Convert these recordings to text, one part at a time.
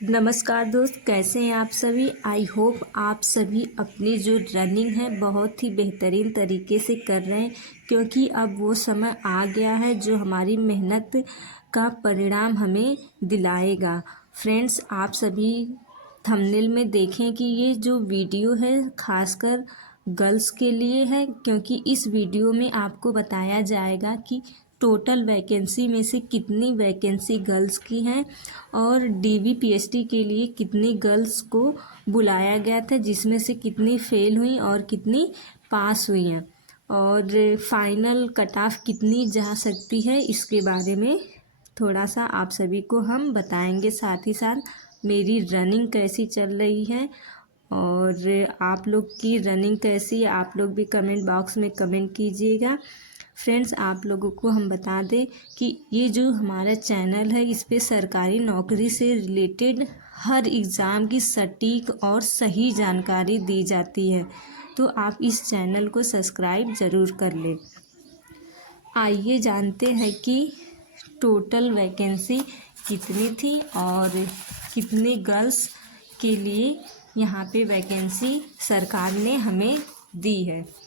नमस्कार दोस्त, कैसे हैं आप सभी। आई होप आप सभी अपनी जो रनिंग है बहुत ही बेहतरीन तरीके से कर रहे हैं, क्योंकि अब वो समय आ गया है जो हमारी मेहनत का परिणाम हमें दिलाएगा। फ्रेंड्स, आप सभी थंबनेल में देखें कि ये जो वीडियो है खासकर गर्ल्स के लिए है, क्योंकि इस वीडियो में आपको बताया जाएगा कि टोटल वैकेंसी में से कितनी वैकेंसी गर्ल्स की हैं और डीवीपीएसटी के लिए कितनी गर्ल्स को बुलाया गया था, जिसमें से कितनी फेल हुई और कितनी पास हुई हैं, और फाइनल कट ऑफ कितनी जा सकती है, इसके बारे में थोड़ा सा आप सभी को हम बताएंगे। साथ ही साथ मेरी रनिंग कैसी चल रही है और आप लोग की रनिंग कैसी है, आप लोग भी कमेंट बॉक्स में कमेंट कीजिएगा। फ्रेंड्स, आप लोगों को हम बता दें कि ये जो हमारा चैनल है, इस पे सरकारी नौकरी से रिलेटेड हर एग्ज़ाम की सटीक और सही जानकारी दी जाती है, तो आप इस चैनल को सब्सक्राइब ज़रूर कर लें। आइए जानते हैं कि टोटल वैकेंसी कितनी थी और कितनी गर्ल्स के लिए यहाँ पे वैकेंसी सरकार ने हमें दी है।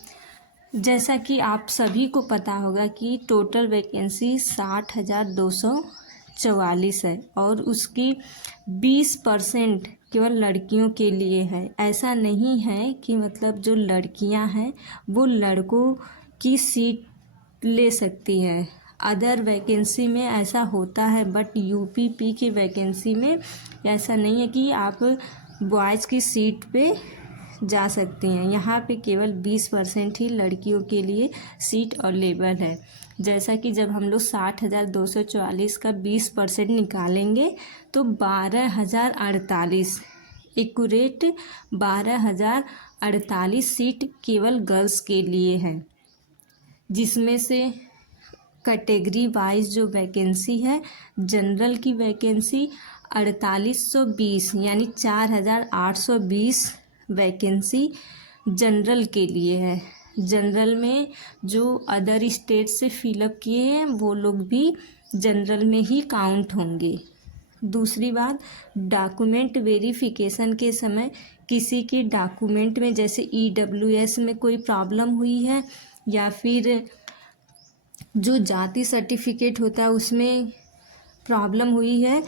जैसा कि आप सभी को पता होगा कि टोटल वैकेंसी 60,244 है और उसकी 20% केवल लड़कियों के लिए है। ऐसा नहीं है कि मतलब जो लड़कियां हैं वो लड़कों की सीट ले सकती है। अदर वैकेंसी में ऐसा होता है, बट यूपीपी की वैकेंसी में ऐसा नहीं है कि आप बॉयज़ की सीट पे जा सकती हैं। यहाँ पे केवल 20% ही लड़कियों के लिए सीट अवेलेबल है। जैसा कि जब हम लोग 60,244 का 20% निकालेंगे तो 12,048 एक्यूरेट 12,048 सीट केवल गर्ल्स के लिए है, जिसमें से कैटेगरी वाइज जो वैकेंसी है, जनरल की वैकेंसी 4820 यानी 4,820 वैकेंसी जनरल के लिए है। जनरल में जो अदर स्टेट से फिलअप किए हैं वो लोग भी जनरल में ही काउंट होंगे। दूसरी बात, डॉक्यूमेंट वेरिफिकेशन के समय किसी के डॉक्यूमेंट में जैसे ईडब्ल्यूएस में कोई प्रॉब्लम हुई है या फिर जो जाति सर्टिफिकेट होता है उसमें प्रॉब्लम हुई है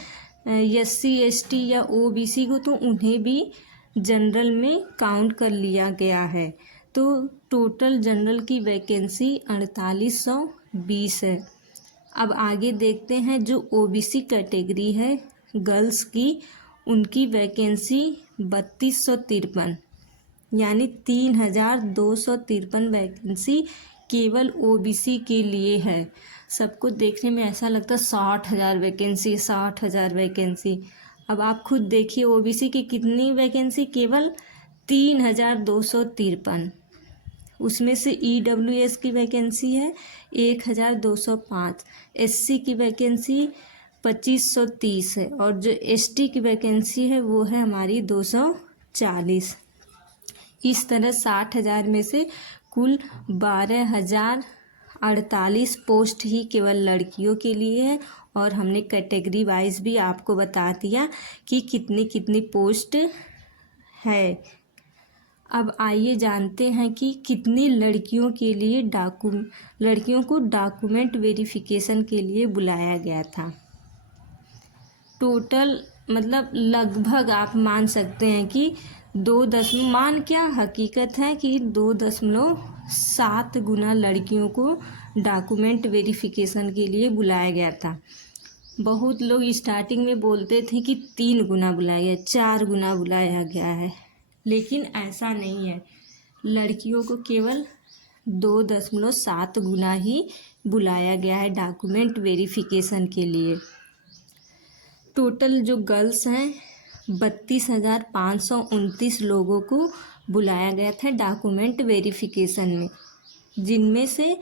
एससी एसटी या ओबीसी को, तो उन्हें भी जनरल में काउंट कर लिया गया है। तो टोटल जनरल की वैकेंसी 4820 है। अब आगे देखते हैं जो ओबीसी कैटेगरी है गर्ल्स की, उनकी वैकेंसी 3253 यानी 3253 वैकेंसी केवल ओबीसी के लिए है। सबको देखने में ऐसा लगता है 60,000 वैकेंसी, 60,000 वैकेंसी। अब आप खुद देखिए ओबीसी की कितनी वैकेंसी, केवल 3253। उसमें से ईडब्ल्यूएस की वैकेंसी है 1,205, एससी की वैकेंसी 2530 है और जो एसटी की वैकेंसी है वो है हमारी 240। इस तरह 60,000 में से कुल 12,048 पोस्ट ही केवल लड़कियों के लिए है, और हमने कैटेगरी वाइज भी आपको बता दिया कि कितनी कितनी पोस्ट है। अब आइए जानते हैं कि कितनी लड़कियों के लिए लड़कियों को डॉक्यूमेंट वेरिफिकेशन के लिए बुलाया गया था। टोटल मतलब लगभग आप मान सकते हैं कि हकीकत है कि 2.7 गुना लड़कियों को डॉक्यूमेंट वेरिफिकेशन के लिए बुलाया गया था। बहुत लोग स्टार्टिंग में बोलते थे कि 3 गुना बुलाया गया, 4 गुना बुलाया गया है, लेकिन ऐसा नहीं है। लड़कियों को केवल 2.7 गुना ही बुलाया गया है डॉक्यूमेंट वेरिफिकेशन के लिए। टोटल जो गर्ल्स हैं 32,529 लोगों को बुलाया गया था डॉक्यूमेंट वेरिफिकेशन में, जिनमें से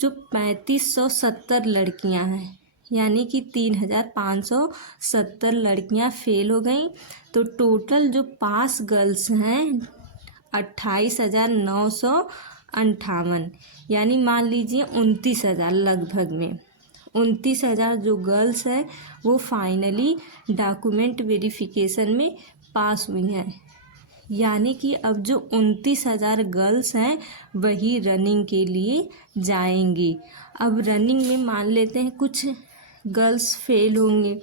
जो 3570 लड़कियां हैं यानी कि 3,570 लड़कियां फेल हो गई। तो टोटल जो पास गर्ल्स हैं 28,958 यानी मान लीजिए 29,000 लगभग में 29,000 जो गर्ल्स है वो फाइनली डॉक्यूमेंट वेरिफिकेशन में पास हुई हैं। यानी कि अब जो 29,000 गर्ल्स हैं वही रनिंग के लिए जाएंगी। अब रनिंग में मान लेते हैं कुछ गर्ल्स फेल होंगे,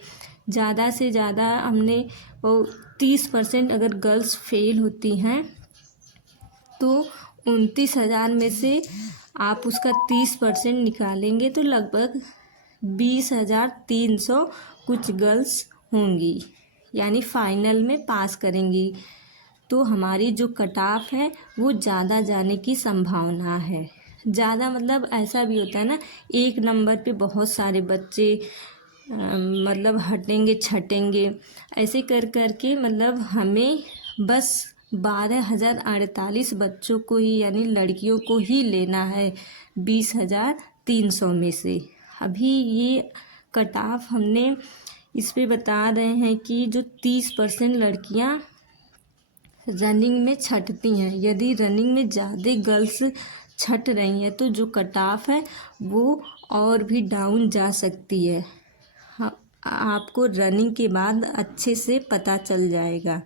ज़्यादा से ज़्यादा हमने वो 30% अगर गर्ल्स फेल होती हैं तो 29,000 में से आप उसका 30% निकालेंगे तो लगभग 20,300 कुछ गर्ल्स होंगी, यानी फाइनल में पास करेंगी। तो हमारी जो कट ऑफ है वो ज़्यादा जाने की संभावना है। ज़्यादा मतलब ऐसा भी होता है ना, एक नंबर पे बहुत सारे बच्चे मतलब हटेंगे छटेंगे, ऐसे कर कर के मतलब हमें बस 12,048 बच्चों को ही यानी लड़कियों को ही लेना है 20,300 में से। अभी ये कट ऑफ हमने इस पे बता रहे हैं कि जो 30% लड़कियां रनिंग में छटती हैं, यदि रनिंग में ज़्यादा गर्ल्स छट रही हैं तो जो कट ऑफ है वो और भी डाउन जा सकती है। हाँ, आपको रनिंग के बाद अच्छे से पता चल जाएगा।